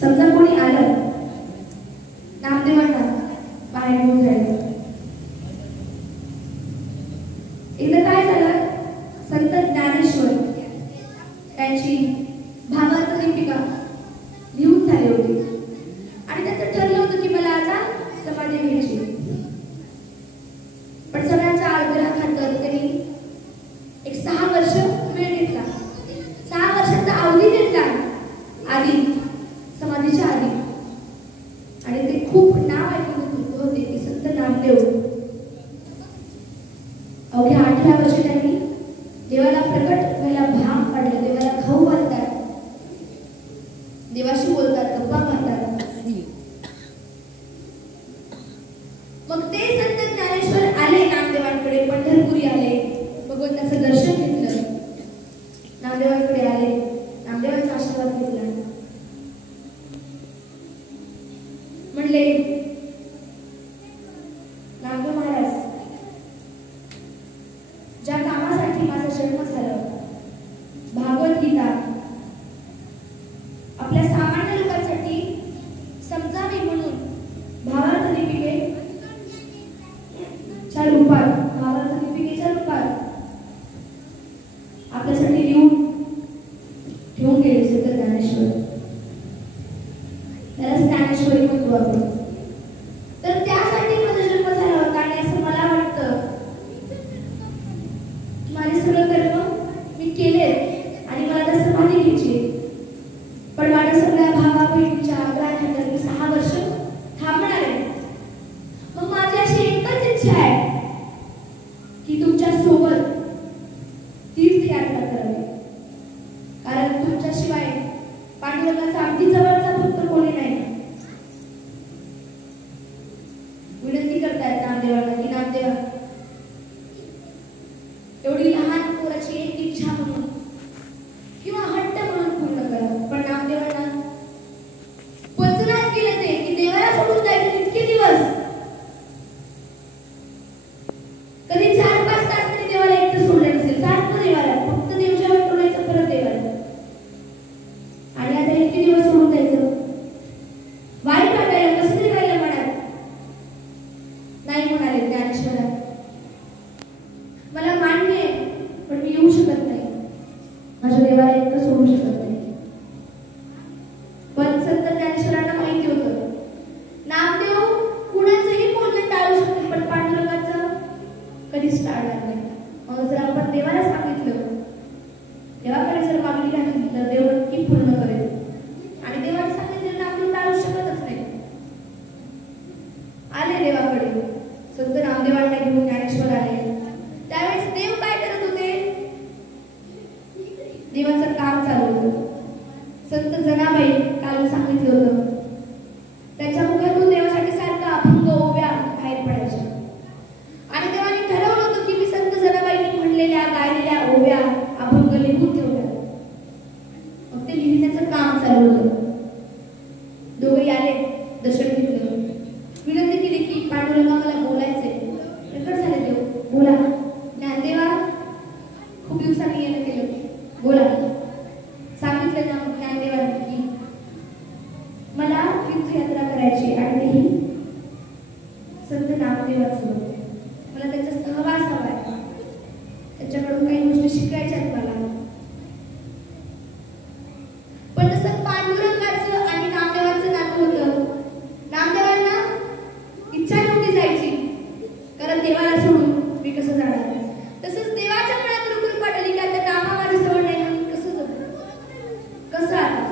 समजा कोणी आलं नामदेवांना बाहेर घेऊन जायचं. एकदा काय झालं, संत ज्ञानेश्वर त्यांची भावार्थ दीपिका लिहून झाली होती आणि त्याचं ठरलं होतं की मला आता समाधी घ्यायची. पण सगळ्यांच्या आग्रहाखातर त्यांनी एक 6 वर्ष वेळ घेतला. 6 वर्षाचा अवधी घेतला आधी समाधीच्या आधी. आणि ते खूप नाव ऐकून होते की संत नामदेव. अवघ्या 18 वर्षे त्यांनी देवाला प्रकट व्हायला भाग पाडलं. देवाला खाऊ घालतात, देवाशी बोलतात, गप्पा मारतात. मग ते संत ज्ञानेश्वर आले नामदेवांकडे, पंढरपुरी आले, भगवंताचं दर्शन घेतलं, नामदेवांकडे आले, नामदेवांचा आशीर्वाद घेतला. म्हणले, नामदेव महाराज, ज्या कामासाठी माझा जन्म झाला, भागवत गीता आपल्या सामान्य लोकांसाठी समजावी म्हणून भावार्थ दीपिकेच्या रूपात, भावार्थ दीपिकेच्या रूपात आपल्यासाठी लिहून ठेवून गेले संत ज्ञानेश्वर. त्याला ज्ञानेश्वरी म्हणतो आपण. तर त्यासाठी माझा जन्म झाला होता आणि असं मला वाटतं माझे सगळं कर्म मी केले आणि मला आता समाधी घ्यायची. पण माझ्या सगळ्या भावा बहिणीच्या आग्रहाखातर मी 6 वर्ष थांबणार आहे. मग माझी अशी एकच इच्छा आहे की तुमच्या सोबत तीर्थयात्रा करावी. कारण तुमच्याशिवाय पांडुरंगाचा अगदी जवळचा भक्त कोणी नाही. विनंती करतायत नामदेवांना की नामदेवा, एवढी लहान पोराची एक इच्छा म्हणून किंवा हट्ट म्हणून पूर्ण करा. पण नामदेवांना पचनाच केलं ते की देवाला सोडून जायचं इतके दिवस. कधी 4-5 तास तरी देवाला एकटं सोडलं नसेल. सारखं देवाला, फक्त देवजेवण टोलायचं, परत देवाला. आणि आता इतके दिवस सोडून जायचं, वाईट वाटायला, कसं तरी व्हायला मनात. नाही म्हणाले ज्ञानेश्वरा, मला मान्य आहे पण मी येऊ शकत नाही, माझ्या देवाला एकटं सोडू शकत नाही. पण संत ज्ञानेश्वरांना माहिती होतं नामदेव कुणाचंही बोलणं टाळू शकते पण पांडुरंगाचं कधीच टाळणार नाही. मग जर आपण देवाला सांगितलं, देवाकडे जर मागणी घातली तर देव नक्की पूर्ण करेल. आणि देवाने सांगितलं नामदेव टाळू शकतच नाही. आले देवाकडे, संत नामदेवांना घेऊन ज्ञानेश्वर आले. त्यावेळेस देव काय करत होते, देवाचं काम चालू होतं. संत जनाबाई काल सांगितलं होतं, त्यांच्या मुखातून देवासाठी सारखा अभंग ओव्या बाहेर पडायच्या. आणि देवाने ठरवलं होतं की मी संत जनाबाईंनी म्हणलेल्या गायलेल्या ओव्या अभंग लिहून ठेवल्या. मग ते लिहिण्याचं काम चालू होतं. दोघे आले, दर्शन घेतलं, विनंती केली की पांडुरंगा मला बोलायचंय. प्रकट झाले देव, बोला. ज्ञानदेवा, खूप दिवसांनी येणं केलं, बोला. सांगितलं ना ज्ञानदेवांनी की मला तीर्थयात्रा करायची आणि तेही संत नामदेवांसोबत. मला त्यांचा सहवास हवा आहे, त्यांच्याकडून काही गोष्टी शिकायच्या आहेत मला. पण तसं पांडुरंगाचं आणि नामदेवांचं नातं होतं. नामदेवांना इच्छा नव्हती जायची, कारण देवाला सोडून मी कसं जाणार. तसंच देवाच्या मनात रुकून पाठवली की आता नामा माझ्या जवळ नाही म्हणून कसं जाऊ, कसं आता.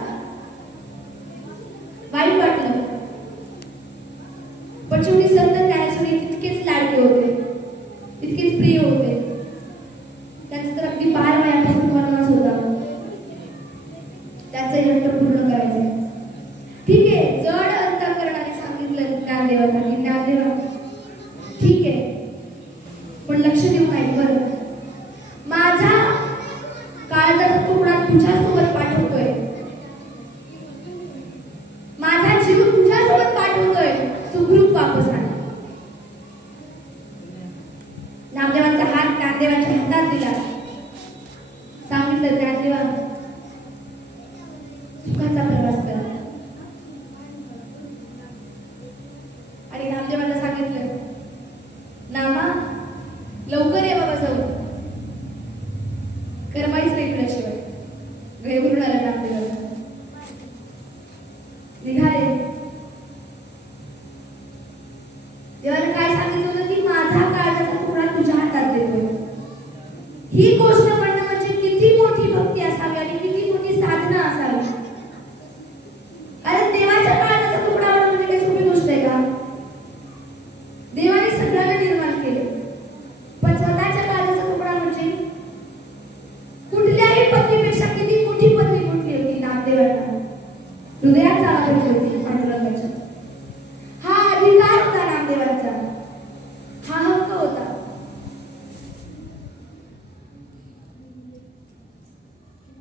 वाईट वाटलं. पण शेवटी संत ज्ञानेश्वरी तितकेच लाडके होते, तितकेच प्रिय होते. त्यांचं तर अगदी 12 वयापासून वनवास होता. त्याचं हट्ट पूर्ण करायचं. ठीक आहे, जड अंतःकरणाने सांगितलं ज्ञानदेवांना की ज्ञानदेवा ठीक आहे, पण लक्ष देऊ नाही. बरं, माझा काळजाचा तुकडा तुझ्यासोबत पाठवतोय, माझा जीव तुझ्यासोबत पाठवतोय, सुखरूप वापस आण. नामदेवांचा हात ज्ञानदेवाच्या हातात दिला. सांगितलं ज्ञानदेवा, सुखाचा प्रवास करा, निघाले. देवाने काय सांगितलं होतं की माझा काळजाचा तुकडा तुझ्या हातात देतोय. ही गोष्ट म्हणणं म्हणजे किती मोठी भक्ती असावी आणि किती मोठी साधना असावी. कारण देवाच्या काळजाचा तुकडा म्हणजे काही सोपी गोष्ट आहे का? देवाने सगळ्यांना निर्माण केले, पण स्वतःच्या काळजाचा तुकडा म्हणजे कुठल्याही पत्नीपेक्षा किती मोठी पत्नी कुठली होती? नामदेवांना हृदयात जागा होती पांडुरंगाच्या. हा अधिकार होता नामदेवांचा, हा हक्क होता.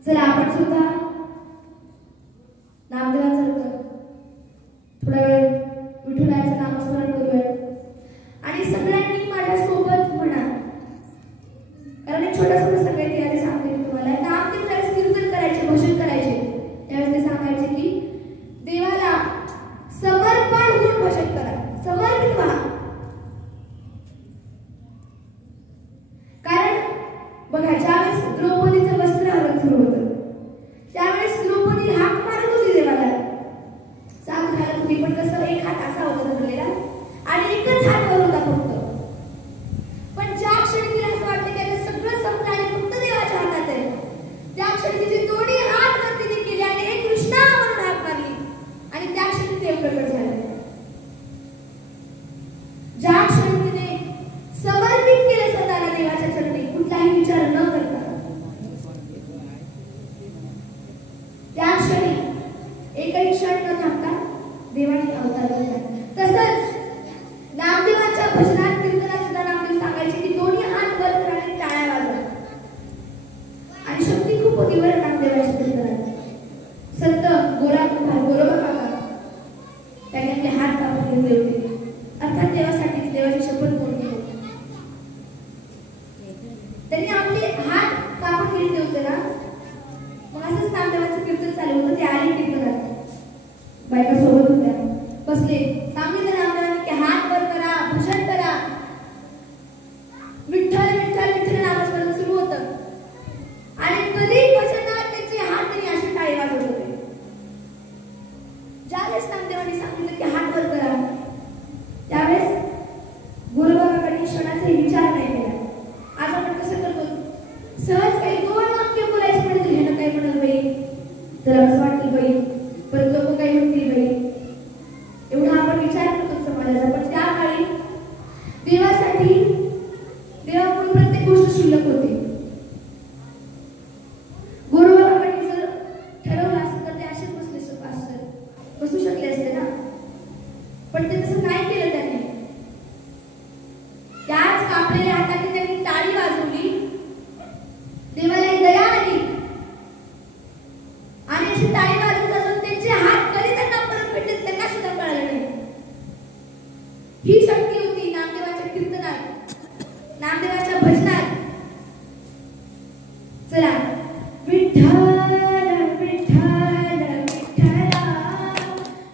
चला आपण सुद्धा नामदेवांसारखं थोडा वेळ विठुरायाचं नामस्मरण करूया आणि सगळ्यांनी माझ्या सोबत म्हणा. कारण एक छोटासा प्रसंग आहे, त्याने सांगते मी तुम्हाला. नामदेव ज्यावेळेस कीर्तन करायचे, भजन करायचे, त्यावेळेस ते सांगायचे की देवाला समर्पण होऊन भजन करा, समर्पित व्हा. कारण बघा, ज्यावेळेस द्रौपदीचं वस्त्रहरण सुरू होतं त्यावेळेस द्रौपदी हाक मारत होती देवाला, साथ घालत होती, पण कसं एक हात असा होता धरलेला आणि एकच हात वर होता फक्त. पण ज्या क्षणी तिला असं वाटलं की आता सगळं संपलं आणि फक्त देवाच्या हातात आहे, त्या क्षणी तिचे दोन्ही हात वरती केले आणि हे कृष्णा म्हणून हाक मारली आणि त्या क्षणी देव प्रकट झाले. ज्या क्षणी तिने समर्पित केले स्वतःला देवाच्या चरणी, कुठलाही विचार न करता, त्या क्षणी एकही क्षण न थांबता देवाने अवतार घेतला. तसंच नामदेवाच्या भजनात कीर्तनात सुद्धा नामदेव सांगायचे की दोन्ही हात वर कर आणि टाळ्या वाजवा. आणि शक्ती खूप होती वर नामदेवाच्या कीर्तनात. संत गोरोबा काका त्यांनी आपले हात कापून घेतले होते, अर्थात देवासाठी, देवाची शपथ मोडली होती. त्यांनी आपले हात कापून घेतले होते ना, मग असंच नामदेवाचं कीर्तन चालू होतं. ते आले कीर्तनात, बायका सोबत होत्या, बसले. सांगितलं नामदेवांनी की हात वर करा, भजन करा. विठ्ठल विठ्ठल विठ्ठल नामस्मरण सुरू होतं आणि कधी भजनात त्यांचे हात त्यांनी अशी टाळी वाजवत होते. ज्यावेळेस नामदेवांनी सांगितलं की हात वर करा, त्यावेळेस गुरुबाबांनी क्षणाचा विचार नाही केला. आज आपण कसं करतो, सहज काही दोन वाक्य बोलायचे म्हणजे ह्यानं काय म्हणाल बाई, तर असं वाटलं बाई, परत लोक काय म्हणतील बाई, एवढा आपण विचार करतो समाजाचा. पण त्या काळी देवासाठी, देवापुढे प्रत्येक गोष्ट शिल्लक होती. गुरुबाबांनी जर ठरवलं असतं तर ते असेच बसू शकले असते ना, पण ते तसं काय केलं त्यांनी? त्याच कापलेल्या हाताने त्यांनी टाळी वाजवली, देवाला दया आली आणि अशी टाळी वाजवत असून त्यांचे हात कधी त्यांना परत भेटले त्यांना सुद्धा कळलं नाही. ही शक्ती होती नामदेवाच्या कीर्तनात, नामदेवाच्या भजनात. चला, विठ्ठल विठ्ठल विठ्ठला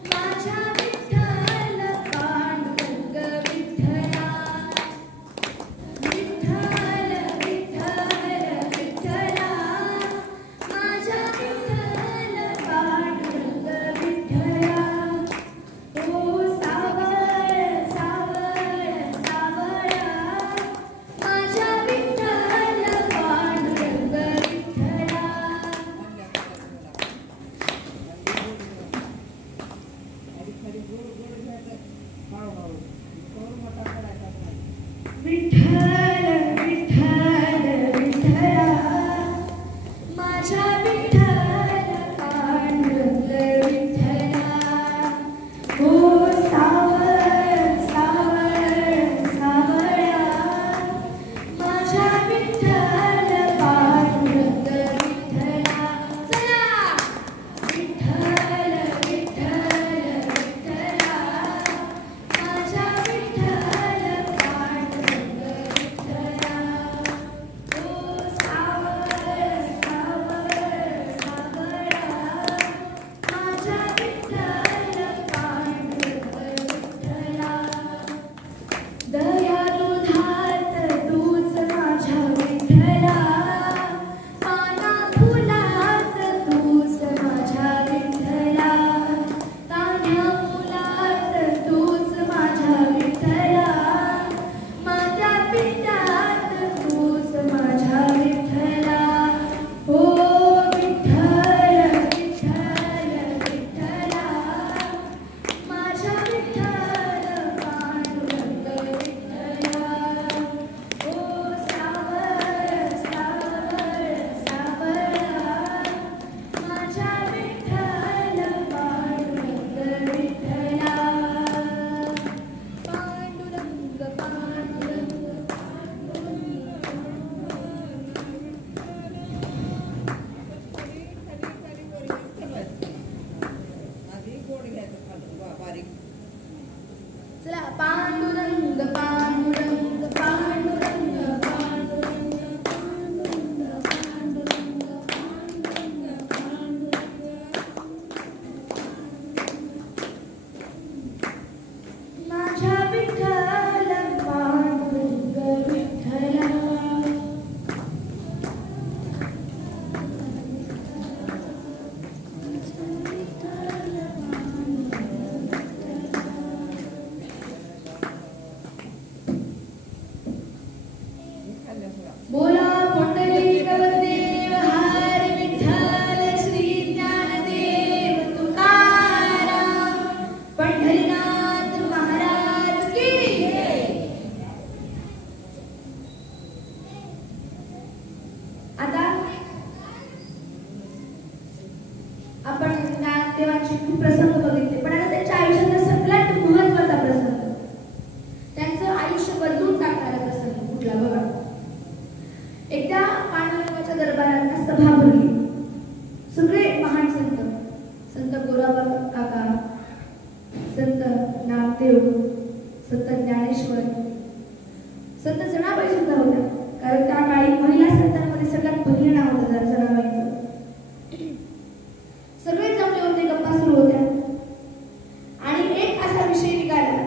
माझ्या विठ्ठल चला पांडुरंग पांडुरंग पांडुरंग माझ्या विठ्ठल पांडुरंग विठ्ठला बोला पुंडलिक वरदेव हर विठ्ठल श्री ज्ञानदेव तुकाराम पंढरीनाथ महाराज की आता आपण ज्ञानदेवांचे खूप प्रसंग बघितले, पण आता त्यांच्या आयुष्यातला सगळ्यात महत्त्वाचा प्रसंग, त्यांचं आयुष्य बदलून टाकणारा प्रसंग कुठला बघा. एकदा पांडुरंगाच्या दरबारात ना सभा भरली. सगळे महान संत, संत गोराबा काका, संत नामदेव, संत ज्ञानेश्वर, संत जनाबाई सुद्धा होत्या, कारण त्या काळी महिला संतांमध्ये सगळ्यात पहिलं नाव होतं जनाबाईंचं. सगळे जमले होते, गप्पा सुरू होत्या आणि एक असा विषय निघाला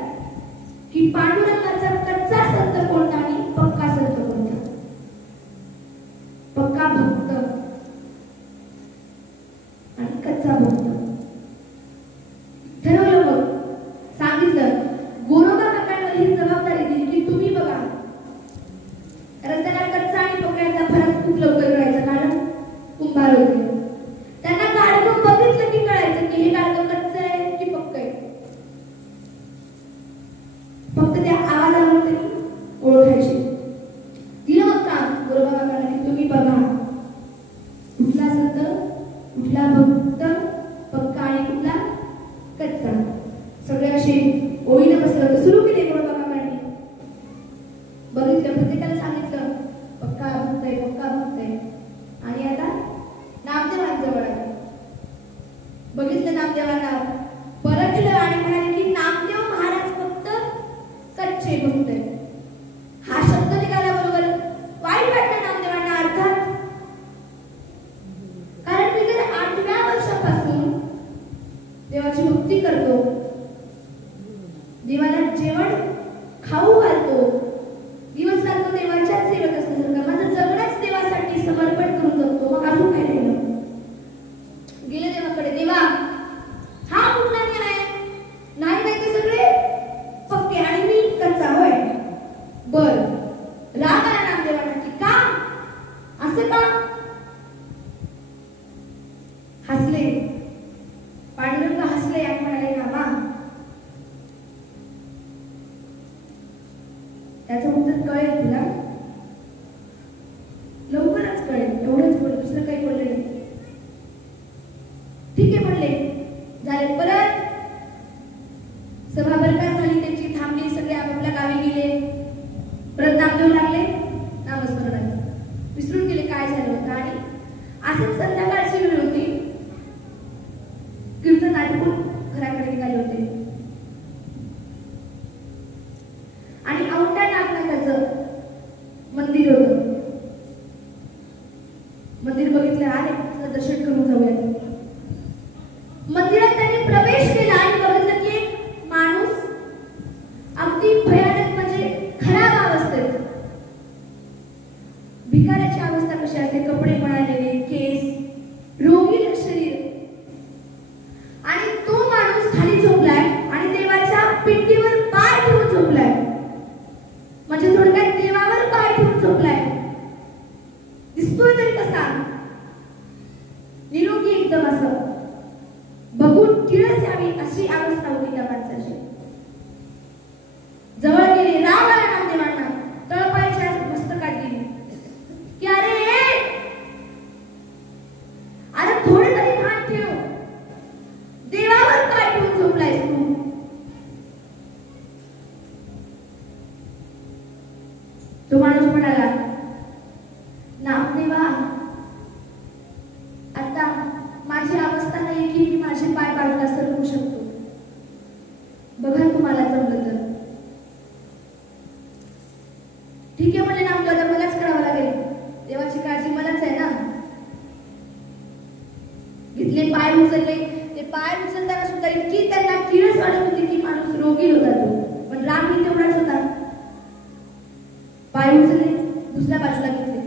की पांडुरंगाचा कच्चा संत कोणता आणि पक्का संत कोणता. पक्का भक्त आणि कच्चा भक्त ठरवलं. मग सांगितलं, गोरोबा काकांना ही जबाबदारी दिली की तुम्ही बघा, कारण त्याला कच्चा आणि पक्क्याचा फरक खूप लवकर कळायचा, कारण कुंभार होते. त्यांना गाडगं बघितलं की कळायचं की हे गाडगं कच्चं आहे की पक्क आहे. फक्त त्या आवाजावर त्यांनी ओळखायचे. दिलं मग काम गोरोबा काकांना की तुम्ही बघा कुठला संत, कुठला भक्त पक्का आणि कुठला कच्चा. सगळे असे ओळीने बसले होते. सुरू केले गोरोबा काकांनी. बघितलं, प्रत्येकाला सांगितलं पक्का भक्त आहे, पक्का भक्त आहे. आणि आता नामदेवांजवळ आले. बघितलं नामदेवांना, परखलं आणि म्हणाले की नामदेव महाराज फक्त कच्चे भक्त आहे. हा शब्द निघाल्याबरोबर वाईट वाटतं नामदेवांना अर्थात, कारण मी तर 8व्या वर्षापासून देवाची भक्ती करतो, देवाला जेवण खाऊ घालतो, दिवस रात्र देवाच्या सेवेत असण्यासारखं माझं जगणंच देवासाठी समर्पण करून जगतो. मग अजून काय राहिलं. गेले देवाकडे, देवा हा कुठला न्याय, नाही नाही ते सगळे पक्के आणि मी कच्चा होय. बर, राग आला नामदेवांना की का असं का. हसले पांडुरंग, हसले आणि म्हणाले नामा त्याचं उत्तर कळेल तुला, लवकरच कळेल, एवढंच बोल, दुसरं काही बोलले नाही. ठीक आहे म्हणले, झाले. परत सभा बरखास्त झाली त्यांची, थांबली, सगळे आपापल्या गावी गेले. परत नामदेव लागले नामस्मरणाला, विसरून गेले काय झालं होतं. आणि असंच संध्याकाळची वेळ होती, कीर्तन आटपून घराकडे निघाले होते. आणि औंढा नागनाथाचं मंदिर होतं. मंदिर बघितलं, आले दर्शन करून जाऊया. मंदिरात त्यांनी प्रवेश केला आणि बघितलं की एक माणूस अगदी भयानक, म्हणजे खराब अवस्थेत. भिकाऱ्याची अवस्था कशी असते, कपडे मळालेले, केस, रोगी शरीर. आणि तो माणूस खाली झोपलाय आणि देवाच्या पिंडीवर पाय ठेवून झोपलाय, म्हणजे थोडक्यात देवावर पाय ठेवून झोपलाय. दिसतोय तरी कसा, निरोगी एकदम, असं बघून किळस यावी अशी अवस्था होती त्या माणसाची. जवळ गेले, राग आला नामदेवांना, तळपायच्या मस्तकात गेली की अरे अरे थोडे तरी भान ठेव, देवावर पाय ठेवून झोपलायस तू. तो माणूस म्हणाला, नामदेवा आता माझी अवस्था नाही की मी माझे पाय बाजूला सरकवू शकतो. वकील होता तो, पण रागही तेवढाच होता. पाय उचलले, दुसऱ्या बाजूला घेतले,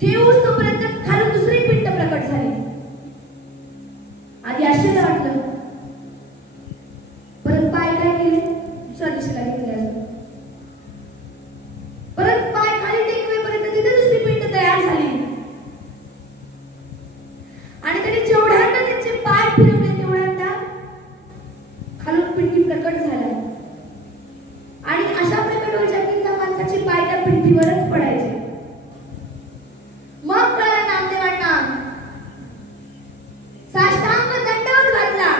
ठेवूच तोपर्यंत खालून दुसरी पिंड प्रकट झाली. आधी आश्चर्य वाटलं, परत पाय काय केले, दुसऱ्या दिशेला घेतले. असं परत पाय खाली टेकवेपर्यंत तिथे दुसरी पिंड तयार झाली. आणि त्याने जेवढ्यांदा त्यांचे पाय फिरवले तेवढ्यांदा खालून पिंडी प्रकट झाल्या. आणि अशा प्रकट व्हायच्या की त्या माणसाचे पाय त्या पिंडीवरच पडायचे. मग कळलं नामदेवांना, साष्टांग दंडवत घातला,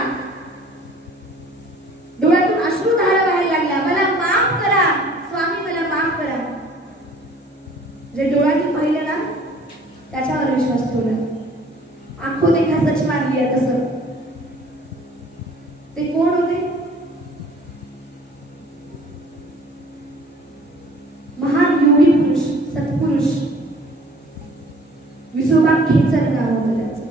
डोळ्यातून अश्रुधारा व्हायला लागल्या. मला माफ करा स्वामी, मला माफ करा. जे डोळ्यांनी पाहिलं ना त्याच्यावर विश्वास ठेवला. आंखों देखा सच मान लिया. तसं ते कोण होते? महान योगी पुरुष, सत्पुरुष विसोबा खेचर नाव होतं त्याचं.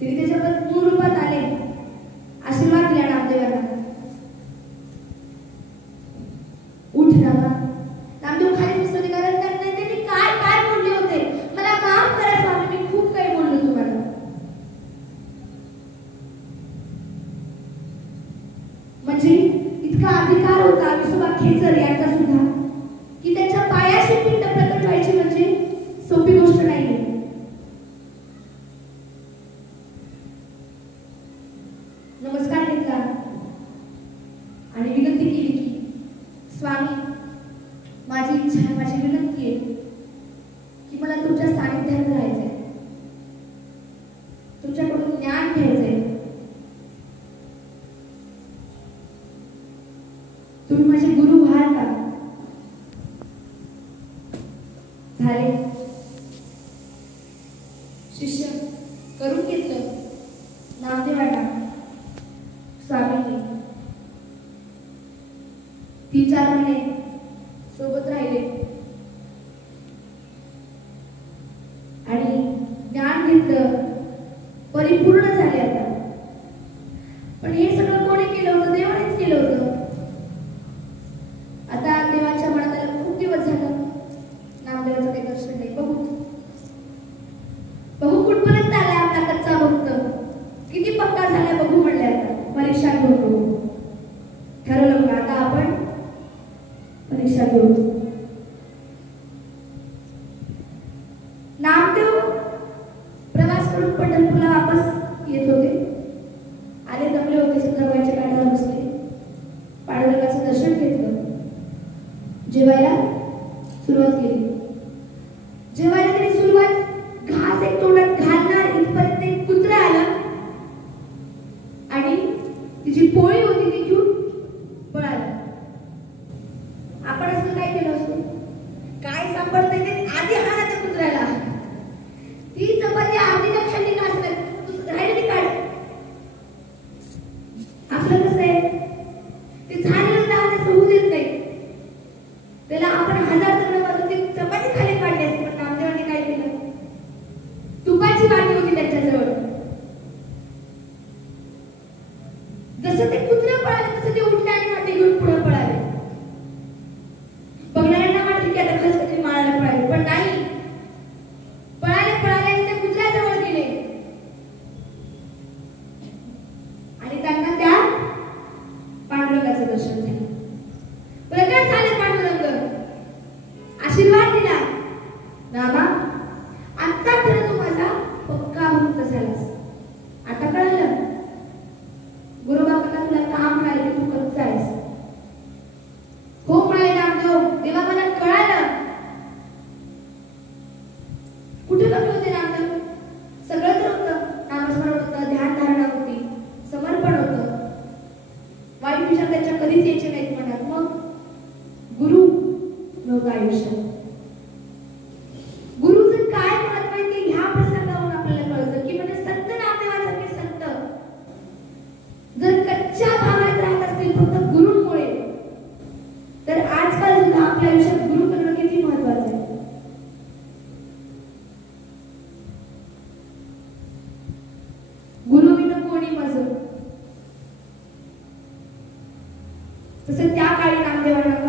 तिने त्याच्यावर मूळ रूपात आले, आशीर्वाद दिला नामदेवांना. उठ रामा. नामदेव खाली बसले होते, कारण त्यांनी काय काय बोलले होते. मला माफ करा स्वामी, मी खूप काही बोललो तुम्हाला. म्हणजे इतका अधिकार होता विसोबा खेचर यांचा सुद्धा की त्याच्या पायाशी पिंड प्रकट व्हायची म्हणजे सोपी गोष्ट नाहीये. नमस्कार घेतला आणि विनंती केली की स्वामी, माझी इच्छा आहे, माझी विनंती आहे की मला तुमच्या सानिध्यात राहायचंय, तुमच्याकडून ज्ञान घ्यायचंय. तुम्ही माझे गुरु व्हाल का? झाले. शिष्य करून घेतलं नामदेवांना स्वामींनी. 3-4 महिने सोबत राहिले आणि ज्ञान घेतलं, परिपूर्ण झाले आता. पण हे सगळं कोणी केलं होतं? देवानेच केलं होतं. आता देवाच्या मनात आलं, खूप दिवस झालं नामदेवाचं काही दर्शन नाही. बघू बघू कुठपर्यंत आलाय आपला कच्चा भक्त, किती पक्का झालाय बघू म्हणले. आता परीक्षा घेऊ. ठरवलं मग आता आपण परीक्षा घेऊ. नामदेव प्रवास करून पंढरपूरला वापस येत होते. आले, दमले होते, चंद्रभागाच्या काठावर बसले, पांडुरंगाचं दर्शन घेतलं, जेवायला सुरुवात केली. जेवायला तरी सुरुवात, घास एक तोंडात घालणार इथपर्यंत एक कुत्रा आलं आणि तिची पोळी होती ती घेऊन पळाला. आपण असं काय केलं असतो? काय सांभाळता येते आधी हाणाच्या कुत्र्याला. ती चपाती आधी का खाल्ली का असं राहिली काढ. आपलं कसं आहे, ते झालेलं दात होऊ देत नाही. त्याला आपण 1000 जण वाजून ती चपाती खाली काढली असते. पण नामदेवांनी काय केलं? तुपाची वाटी होती त्यांच्याजवळ. जसं ते कुत्रे पळाले तसं ते उठले आणि वाटी घेऊन पुढे पळाले. बघणाऱ्यांना वाटलं की आता खरंच कधी माळाला पळाले, पण नाही. पळाले आणि त्या कुत्र्याजवळ गेले आणि त्यांना त्या पांडुरंगाचं दर्शन झालं. प्रकट झाले पांडुरंग, आशीर्वाद दिला. रामा, आता खरं तू माझा पक्का भक्त झालास. आता कळलं गुरुबाबांना तुला का म्हणाले की तू कच्चा आहेस. हो म्हणाले नामदेव, तेव्हा मला कळालं. कुठे कमी होते नामदेव? सगळं तर होतं. नामस्मरण होतं, ध्यानधारणा होती, समर्पण होतं, वाईट विचार त्यांच्या कधीच यायचे नाहीत मनात. मग गुरु नव्हता आयुष्यात. गुरुचं काय महत्व आहे ते ह्या प्रसंगावरून आपल्याला कळतं की म्हणजे संत नामदेवासारखे संत जर कच्च्या भागात राहत असतील फक्त गुरुमुळे, तर आजकाल सुद्धा आपल्या आयुष्यात गुरु करणं किती महत्वाचं आहे. गुरु विना कोणी माझं. तसं त्या काळी नामदेवांना